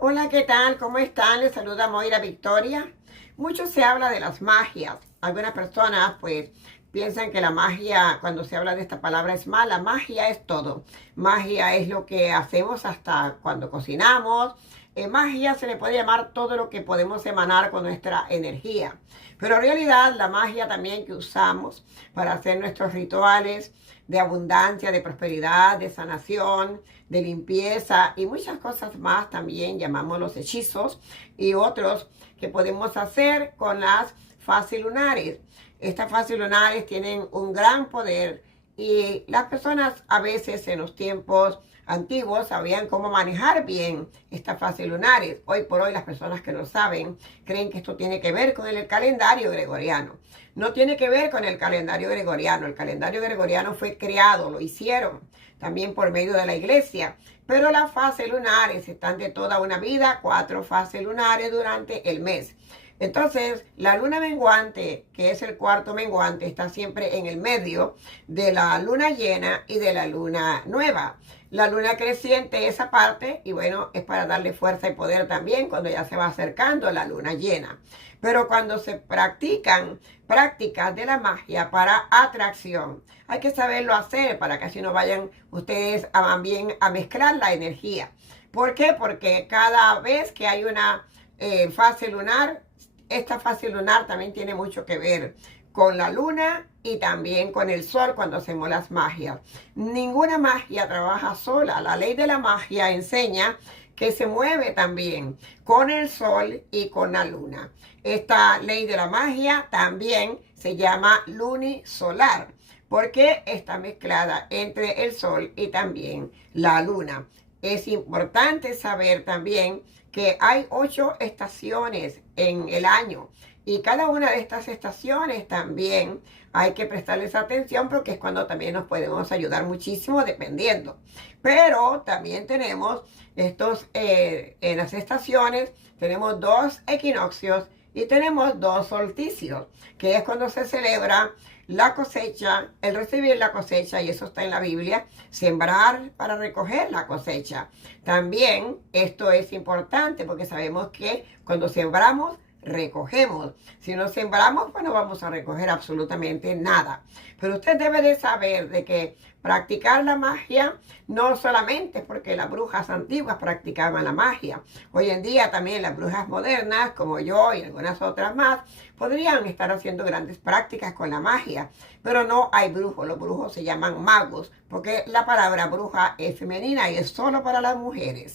Hola, ¿qué tal? ¿Cómo están? Les saluda Moira Victoria. Mucho se habla de las magias. Algunas personas pues piensan que la magia, cuando se habla de esta palabra, es mala. Magia es todo. Magia es lo que hacemos hasta cuando cocinamos. Magia se le puede llamar todo lo que podemos emanar con nuestra energía. Pero en realidad la magia también que usamos para hacer nuestros rituales de abundancia, de prosperidad, de sanación, de limpieza y muchas cosas más también llamamos los hechizos y otros que podemos hacer con las fases lunares. Estas fases lunares tienen un gran poder y las personas a veces en los tiempos antiguos sabían cómo manejar bien estas fases lunares. Hoy por hoy las personas que no saben creen que esto tiene que ver con el calendario gregoriano. No tiene que ver con el calendario gregoriano. El calendario gregoriano fue creado, lo hicieron también por medio de la iglesia. Pero las fases lunares están de toda una vida, 4 fases lunares durante el mes. Entonces, la luna menguante, que es el cuarto menguante, está siempre en el medio de la luna llena y de la luna nueva. La luna creciente, esa parte, y bueno, es para darle fuerza y poder también cuando ya se va acercando la luna llena. Pero cuando se practican prácticas de la magia para atracción, hay que saberlo hacer para que así no vayan ustedes a mezclar la energía. ¿Por qué? Porque cada vez que hay una fase lunar, esta fase lunar también tiene mucho que ver con la luna y también con el sol cuando hacemos las magias. Ninguna magia trabaja sola. La ley de la magia enseña que se mueve también con el sol y con la luna. Esta ley de la magia también se llama lunisolar porque está mezclada entre el sol y también la luna. Es importante saber también que hay 8 estaciones en el año y cada una de estas estaciones también hay que prestarles atención porque es cuando también nos podemos ayudar muchísimo dependiendo. Pero también tenemos en las estaciones tenemos 2 equinoccios y tenemos 2 solsticios, que es cuando se celebra la cosecha, el recibir la cosecha, y eso está en la Biblia, sembrar para recoger la cosecha. También esto es importante porque sabemos que cuando sembramos, recogemos. Si no sembramos, pues no vamos a recoger absolutamente nada. Pero usted debe de saber de que practicar la magia no solamente es porque las brujas antiguas practicaban la magia. Hoy en día también las brujas modernas, como yo y algunas otras más, podrían estar haciendo grandes prácticas con la magia. Pero no hay brujos. Los brujos se llaman magos porque la palabra bruja es femenina y es solo para las mujeres.